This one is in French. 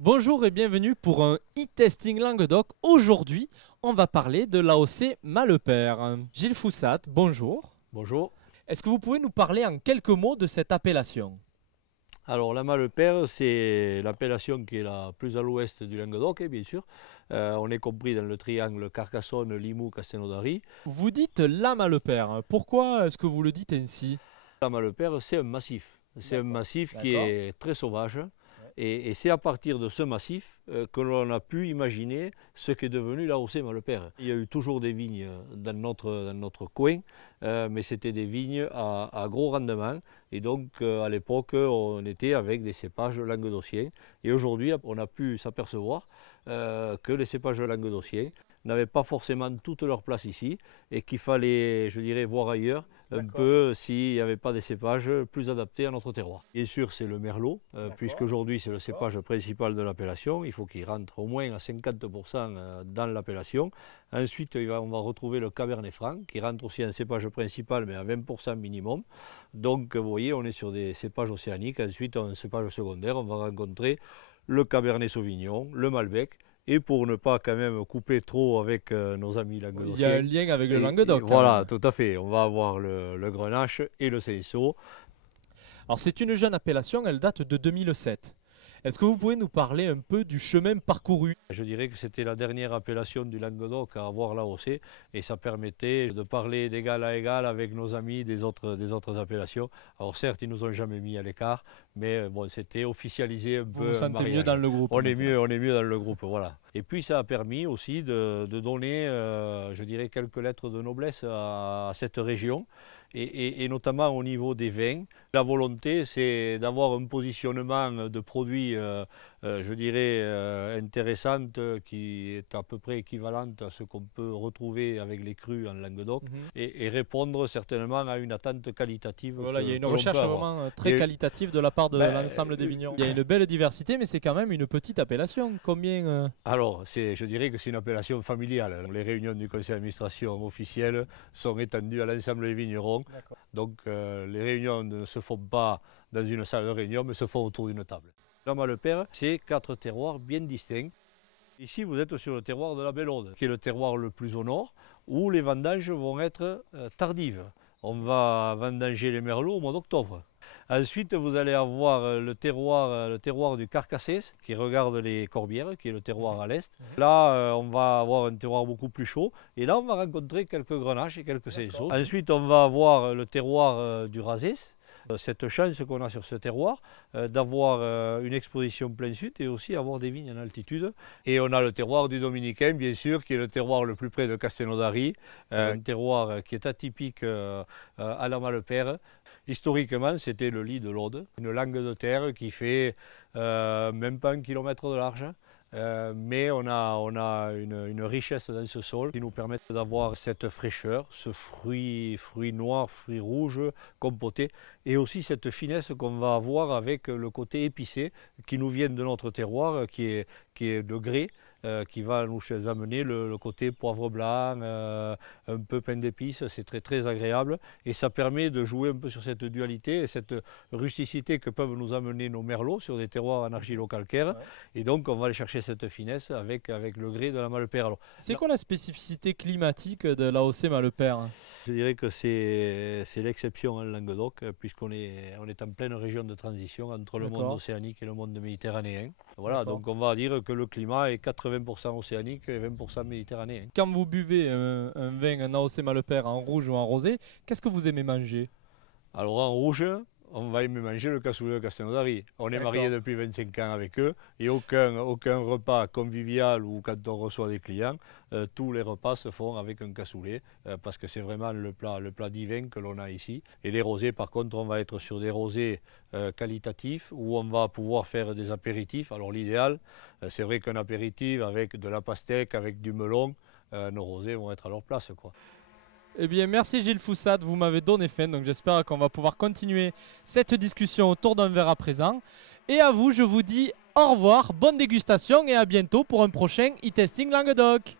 Bonjour et bienvenue pour un e-testing Languedoc. Aujourd'hui, on va parler de l'AOC Malepère. Gilles Foussat, bonjour. Bonjour. Est-ce que vous pouvez nous parler en quelques mots de cette appellation? Alors la Malepère, c'est l'appellation qui est la plus à l'ouest du Languedoc, bien sûr. On est compris dans le triangle Carcassonne, Limoux, Castelnaudary. Vous dites la Malepère. Pourquoi est-ce que vous le dites ainsi? La Malepère, c'est un massif. C'est un massif qui D'accord. est très sauvage. Et c'est à partir de ce massif que l'on a pu imaginer ce qu'est devenu l'AOC Malepère. Il y a eu toujours des vignes dans notre coin, mais c'était des vignes à gros rendement. Et donc à l'époque, on était avec des cépages languedociens. Et aujourd'hui, on a pu s'apercevoir que les cépages languedociens n'avaient pas forcément toute leur place ici et qu'il fallait, je dirais, voir ailleurs un peu s'il n'y avait pas des cépages plus adaptés à notre terroir. Bien sûr, c'est le merlot, puisqu'aujourd'hui c'est le cépage principal de l'appellation. Il faut qu'il rentre au moins à 50% dans l'appellation. Ensuite, on va retrouver le cabernet franc, qui rentre aussi en cépage principal, mais à 20% minimum. Donc, vous voyez, on est sur des cépages océaniques. Ensuite, en cépage secondaire, on va rencontrer le cabernet sauvignon, le malbec. Et pour ne pas quand même couper trop avec nos amis languedociens. Il y a un lien avec le Languedoc. Voilà, tout à fait. On va avoir le grenache et le cinsault. Alors c'est une jeune appellation, elle date de 2007. Est-ce que vous pouvez nous parler un peu du chemin parcouru? Je dirais que c'était la dernière appellation du Languedoc à avoir l'AOC et ça permettait de parler d'égal à égal avec nos amis des autres appellations. Alors certes, ils nous ont jamais mis à l'écart, mais bon, c'était officialisé un peu. Vous vous sentez mieux dans le groupe? On est mieux dans le groupe, voilà. Et puis ça a permis aussi de donner, je dirais, quelques lettres de noblesse à cette région. Et notamment au niveau des vins. La volonté, c'est d'avoir un positionnement de produits, je dirais, intéressante, qui est à peu près équivalente à ce qu'on peut retrouver avec les crus en Languedoc, et répondre certainement à une attente qualitative. Voilà, il y a une recherche vraiment très qualitative de la part de l'ensemble des vignerons. Il y a une belle diversité, mais c'est quand même une petite appellation. Combien Alors, je dirais que c'est une appellation familiale. Les réunions du conseil d'administration officiel sont étendues à l'ensemble des vignerons. Donc les réunions ne se font pas dans une salle de réunion, mais se font autour d'une table. La Malepère, c'est 4 terroirs bien distincts. Ici, vous êtes sur le terroir de la Belle-Aude, qui est le terroir le plus au nord, où les vendanges vont être tardives. On va vendanger les merlots au mois d'octobre. Ensuite, vous allez avoir le terroir du Carcassès, qui regarde les Corbières, qui est le terroir à l'est. Là, on va avoir un terroir beaucoup plus chaud. Et là, on va rencontrer quelques grenaches et quelques cinsaults. Ensuite, on va avoir le terroir du Razès. Cette chance qu'on a sur ce terroir, d'avoir une exposition plein sud et aussi avoir des vignes en altitude. Et on a le terroir du Dominicain, bien sûr, qui est le terroir le plus près de Castelnaudary, un terroir qui est atypique à la Malepère. Historiquement, c'était le lit de l'Aude, une langue de terre qui fait même pas 1 kilomètre de large. Mais on a une richesse dans ce sol qui nous permet d'avoir cette fraîcheur, ce fruit noir, fruit rouge, compoté, et aussi cette finesse qu'on va avoir avec le côté épicé qui nous vient de notre terroir, qui est de grès. Qui va nous amener le côté poivre blanc, un peu pain d'épices, c'est très très agréable et ça permet de jouer un peu sur cette dualité et cette rusticité que peuvent nous amener nos merlots sur des terroirs en argilo-calcaire. Et donc on va aller chercher cette finesse avec le grès de la Malepère. C'est quoi la spécificité climatique de l'AOC Malepère? Je dirais que c'est l'exception en Languedoc, puisqu'on est en pleine région de transition entre le monde océanique et le monde méditerranéen. Voilà, donc on va dire que le climat est 80% océanique et 20% méditerranéen. Quand vous buvez un vin, un AOC Malepère en rouge ou en rosé, qu'est-ce que vous aimez manger? Alors en rouge, on va aimer manger le cassoulet de Castelnaudary. On est mariés depuis 25 ans avec eux et aucun repas convivial ou quand on reçoit des clients, tous les repas se font avec un cassoulet parce que c'est vraiment le plat divin que l'on a ici. Et les rosés, par contre, on va être sur des rosés qualitatifs où on va pouvoir faire des apéritifs. Alors l'idéal, c'est vrai qu'un apéritif avec de la pastèque, avec du melon, nos rosés vont être à leur place, quoi. Eh bien, merci Gilles Foussat, vous m'avez donné faim, donc j'espère qu'on va pouvoir continuer cette discussion autour d'un verre à présent. Et à vous, je vous dis au revoir, bonne dégustation et à bientôt pour un prochain e-testing Languedoc.